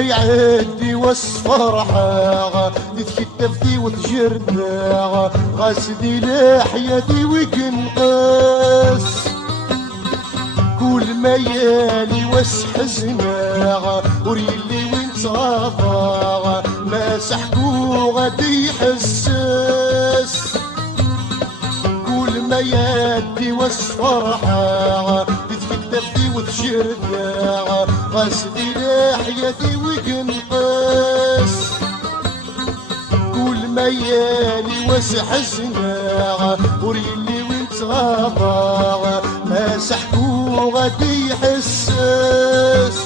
ما يعدي وصفرحة تتكتفتي وتجرنا غاسدي لحياتي وقنقص كل ما يالي وسحزنا وريلي وين صافا ما سحكو غادي يحسس كل ما يدي وسفرحة تتكتفتي وتشرنا غاسدي لحياتي وقنقص كل ما يالي وسحزنا وريلي وين صافا ما سحكو غادي يحسس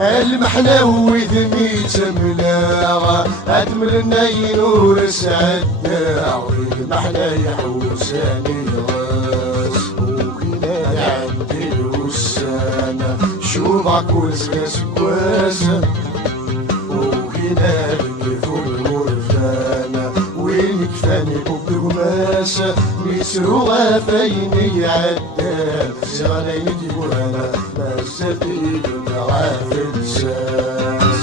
المحناوي ذمي تملاغ أدملنا ينور سعدا المحنا يحوساني غاس وكنا عندي الوسانة شوفك وسكاس كواسة وكنا بكيفو الورفانة وين كفاني بقماسة ميسرو غافيني عداد سغانا يديبو انا ما سبيل غافل ساس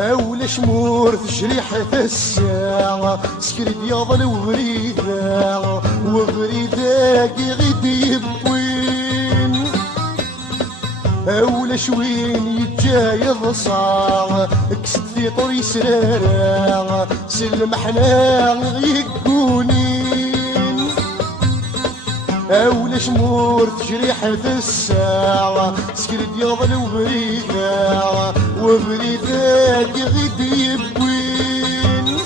أول شمور تجريحة الساعة سكري بياض الوريدة وبريدة غيد يبوين أول شوين يتجايض صاع كست في طري سرارة سلمحنا يقونين أول شمور تجريحة الساعة سكري بياض الوريدة وبريدة غيد يبوين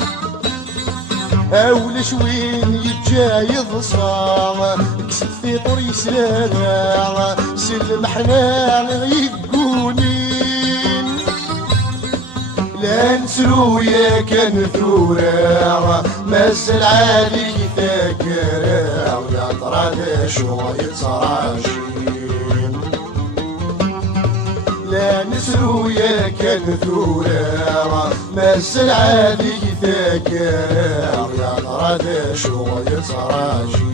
أول شوين يتجايض صاع كست في طري سلالة سلمحنا يقونين لا نسلو يا كان ثورا مسل عليك ذاكرا ويا طراد شو يتصراشين لا نسلو يا كان ثورا مسل عليك ذاكرا ويا طراد شو يتصراشين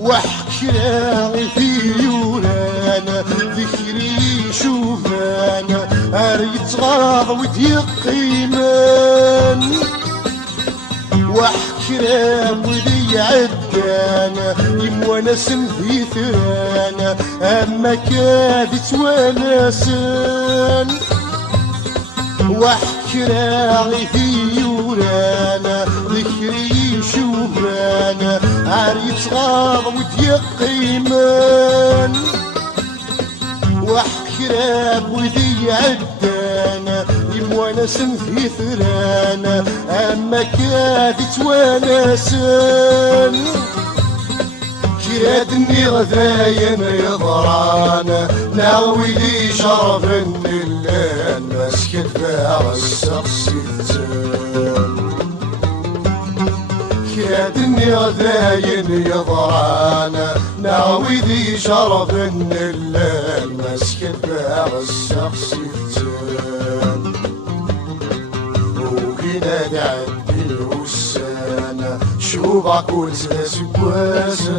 وحكراغي في يورانا ذكري شوفانا أريد غاض وتيقيمان وحكراغ ولي عدانا يمونسن في ثرانا أما كاذت وناسان وحكراغي في يورانا ذكري شوفانا عريت غاض وتيقيمان وحكراب وذي عدانا يمونسن في ثرانا أما كاذت وناسان كيادني غذاين يضرانا ناوي لي شرف اللان مسكت بها السقسي كيادني غذاين يضرانا ناوي لي شرف اللان مسكت بها السقسي وكنا نعدي الوسانة شوفك ولساس كواسة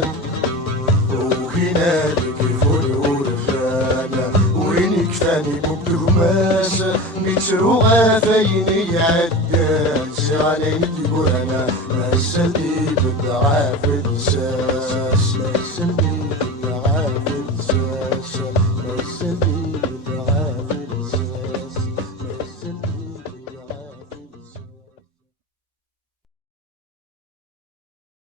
وهنا كيفو الورفانة وين كفاني بقماسة مترو غافيني عداد سغالين تقول انا ما سلبي بالضعاف الساس